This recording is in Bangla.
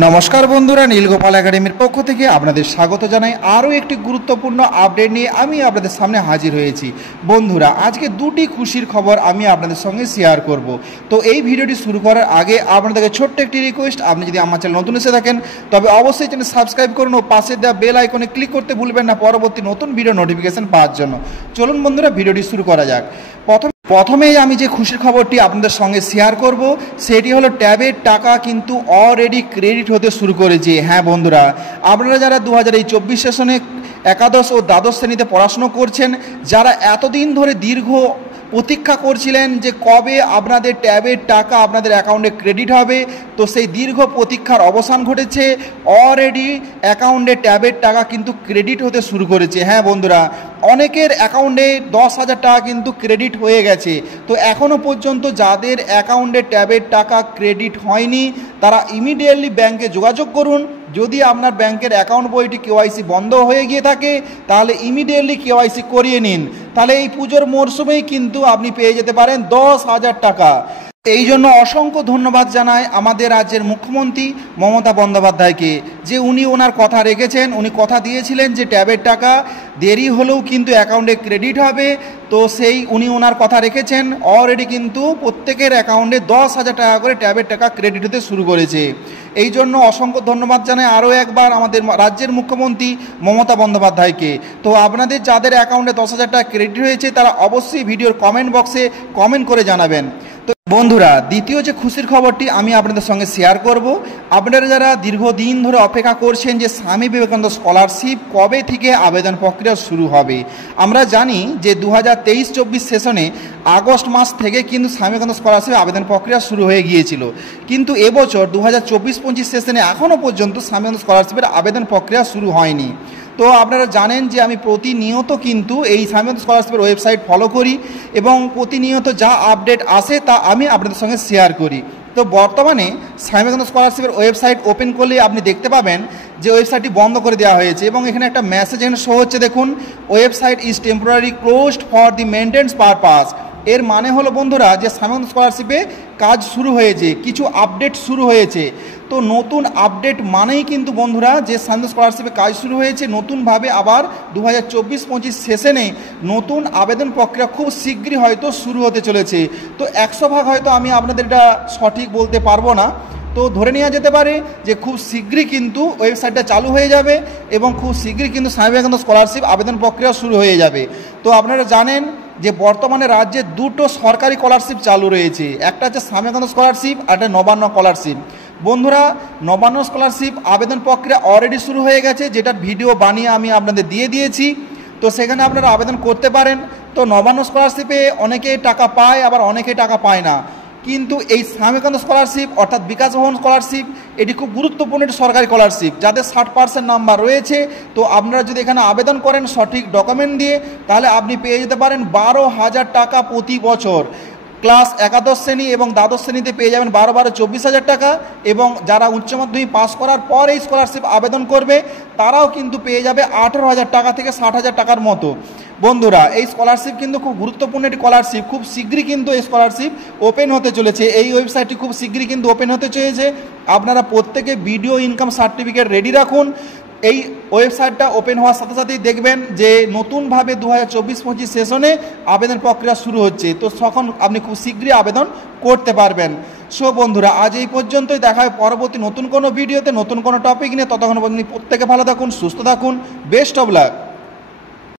নমস্কার বন্ধুরা, নীলগোপাল একাডেমির পক্ষ থেকে আপনাদের স্বাগত জানাই। আরও একটি গুরুত্বপূর্ণ আপডেট নিয়ে আমি আপনাদের সামনে হাজির হয়েছি। বন্ধুরা, আজকে দুটি খুশির খবর আমি আপনাদের সঙ্গে শেয়ার করব। তো এই ভিডিওটি শুরু করার আগে আপনাদেরকে ছোট্ট একটি রিকোয়েস্ট, আপনি যদি আমার চ্যানেল নতুন এসে থাকেন তবে অবশ্যই চ্যানেল সাবস্ক্রাইব করুন ও পাশে দেওয়া বেল আইকনে ক্লিক করতে ভুলবেন না পরবর্তী নতুন ভিডিও নোটিফিকেশন পাওয়ার জন্য। চলুন বন্ধুরা, ভিডিওটি শুরু করা যাক। প্রথমেই আমি যে খুশির খবরটি আপনাদের সঙ্গে শেয়ার করব সেটি হলো ট্যাবের টাকা কিন্তু অলরেডি ক্রেডিট হতে শুরু করেছে। হ্যাঁ বন্ধুরা, আপনারা যারা 2024 সেশনে একাদশ ও দ্বাদশ শ্রেণীতে পড়াশুনো করছেন, যারা এতদিন ধরে দীর্ঘ প্রতীক্ষা করছিলেন যে কবে আপনাদের ট্যাবের টাকা আপনাদের অ্যাকাউন্টে ক্রেডিট হবে, তো সেই দীর্ঘ প্রতীক্ষার অবসান ঘটেছে। অলরেডি অ্যাকাউন্টে ট্যাবের টাকা কিন্তু ক্রেডিট হতে শুরু করেছে। হ্যাঁ বন্ধুরা, অনেকের অ্যাকাউন্টে 10,000 টাকা কিন্তু ক্রেডিট হয়ে গেছে। তো এখনও পর্যন্ত যাদের অ্যাকাউন্টে ট্যাবের টাকা ক্রেডিট হয়নি তারা ইমিডিয়েটলি ব্যাংকে যোগাযোগ করুন। যদি আপনার ব্যাংকের অ্যাকাউন্ট বইটি কেওয়াইসি বন্ধ হয়ে গিয়ে থাকে তাহলে ইমিডিয়েটলি কেওয়াইসি করিয়ে নিন। তাহলে এই পুজোর মরশুমেই কিন্তু আপনি পেয়ে যেতে পারেন 10,000 টাকা। এই জন্য অসংখ্য ধন্যবাদ জানাই আমাদের রাজ্যের মুখ্যমন্ত্রী মমতা বন্দ্যোপাধ্যায়কে, যে উনি ওনার কথা রেখেছেন। উনি কথা দিয়েছিলেন যে ট্যাবের টাকা দেরি হলেও কিন্তু অ্যাকাউন্টে ক্রেডিট হবে, তো সেই উনি ওনার কথা রেখেছেন। অলরেডি কিন্তু প্রত্যেকের অ্যাকাউন্টে 10,000 টাকা করে ট্যাবের টাকা ক্রেডিট হতে শুরু করেছে। এই জন্য অসংখ্য ধন্যবাদ জানাই আরও একবার আমাদের রাজ্যের মুখ্যমন্ত্রী মমতা বন্দ্যোপাধ্যায়কে। তো আপনাদের যাদের অ্যাকাউন্টে 10,000 টাকা ক্রেডিট হয়েছে তারা অবশ্যই ভিডিওর কমেন্ট বক্সে কমেন্ট করে জানাবেন। তো বন্ধুরা, দ্বিতীয় যে খুশির খবরটি আমি আপনাদের সঙ্গে শেয়ার করব, আপনারা যারা দীর্ঘদিন ধরে অপেক্ষা করছেন যে স্বামী বিবেকানন্দ স্কলারশিপ কবে থেকে আবেদন প্রক্রিয়া শুরু হবে। আমরা জানি যে 2023-24 সেশনে আগস্ট মাস থেকে কিন্তু স্বামী বিবেকানন্দ স্কলারশিপ আবেদন প্রক্রিয়া শুরু হয়ে গিয়েছিল, কিন্তু এবছর 2024-25 সেশনে এখনও পর্যন্ত স্বামী বিবেকানন্দ স্কলারশিপের আবেদন প্রক্রিয়া শুরু হয়নি। তো আপনারা জানেন যে আমি প্রতিনিয়ত কিন্তু এই স্বামী বিবেকানন্দ স্কলারশিপের ওয়েবসাইট ফলো করি এবং প্রতিনিয়ত যা আপডেট আসে তা আমি আপনাদের সঙ্গে শেয়ার করি। তো বর্তমানে স্বামী বিবেকানন্দ স্কলারশিপের ওয়েবসাইট ওপেন করলে আপনি দেখতে পাবেন যে ওয়েবসাইটটি বন্ধ করে দেওয়া হয়েছে এবং এখানে একটা মেসেজ এখানে শো হচ্ছে, দেখুন, website is temporary closed for the maintenance purpose. এর মানে হলো বন্ধুরা যে স্বামী বিবেকানন্দ স্কলারশিপে কাজ শুরু হয়েছে, কিছু আপডেট শুরু হয়েছে। তো নতুন আপডেট মানেই কিন্তু বন্ধুরা যে স্বামী বিবেকানন্দ স্কলারশিপে কাজ শুরু হয়েছে, নতুনভাবে আবার 2024-25 সেশনে নতুন আবেদন প্রক্রিয়া খুব শীঘ্রই হয়তো শুরু হতে চলেছে। তো 100% হয়তো আমি আপনাদের এটা সঠিক বলতে পারবো না, তো ধরে নেওয়া যেতে পারে যে খুব শীঘ্রই কিন্তু ওয়েবসাইটটা চালু হয়ে যাবে এবং খুব শীঘ্রই কিন্তু স্বামী বিবেকানন্দ স্কলারশিপ আবেদন প্রক্রিয়া শুরু হয়ে যাবে। তো আপনারা জানেন যে বর্তমানে রাজ্যে দুটো সরকারি স্কলারশিপ চালু রয়েছে, একটা হচ্ছে স্বামী বিবেকানন্দ স্কলারশিপ আর একটা নবান্ন স্কলারশিপ। বন্ধুরা, নবান্ন স্কলারশিপ আবেদন প্রক্রিয়া অলরেডি শুরু হয়ে গেছে, যেটার ভিডিও বানিয়ে আমি আপনাদের দিয়ে দিয়েছি। তো সেখানে আপনারা আবেদন করতে পারেন। তো নবান্ন স্কলারশিপে অনেকে টাকা পায়, আবার অনেকে টাকা পায় না, কিন্তু এই স্বামী বিবেকানন্দ স্কলারশিপ অর্থাৎ বিকাশ ভবন স্কলারশিপ এটি খুব গুরুত্বপূর্ণ একটি সরকারি স্কলারশিপ, যাদের 60% নাম্বার রয়েছে। তো আপনারা যদি এখানে আবেদন করেন সঠিক ডকুমেন্ট দিয়ে, তাহলে আপনি পেয়ে যেতে পারেন 12,000 টাকা প্রতি বছর। ক্লাস একাদশ শ্রেণী এবং দ্বাদশ শ্রেণীতে পেয়ে যাবেন 24,000 টাকা, এবং যারা উচ্চ মাধ্যমিক পাস করার পর এই স্কলারশিপ আবেদন করবে তারাও কিন্তু পেয়ে যাবে 18,000 টাকা থেকে 60,000 টাকার মতো। বন্ধুরা, এই স্কলারশিপ কিন্তু খুব গুরুত্বপূর্ণ একটি স্কলারশিপ, খুব শীঘ্রই কিন্তু এই স্কলারশিপ ওপেন হতে চলেছে। এই ওয়েবসাইটটি খুব শীঘ্রই কিন্তু ওপেন হতে চলেছে। আপনারা প্রত্যেকে ভিডিও ইনকাম সার্টিফিকেট রেডি রাখুন। এই ওয়েবসাইটটা ওপেন হওয়ার সাথে সাথেই দেখবেন যে নতুনভাবে 2024-25 সেশনে আবেদন প্রক্রিয়া শুরু হচ্ছে, তো তখন আপনি খুব শীঘ্রই আবেদন করতে পারবেন। সো বন্ধুরা, আজ এই পর্যন্তই। দেখা হয় পরবর্তী নতুন কোনো ভিডিওতে নতুন কোনো টপিক নিয়ে। ততক্ষণ পর্যন্ত প্রত্যেকে ভালো থাকুন, সুস্থ থাকুন। Best of luck.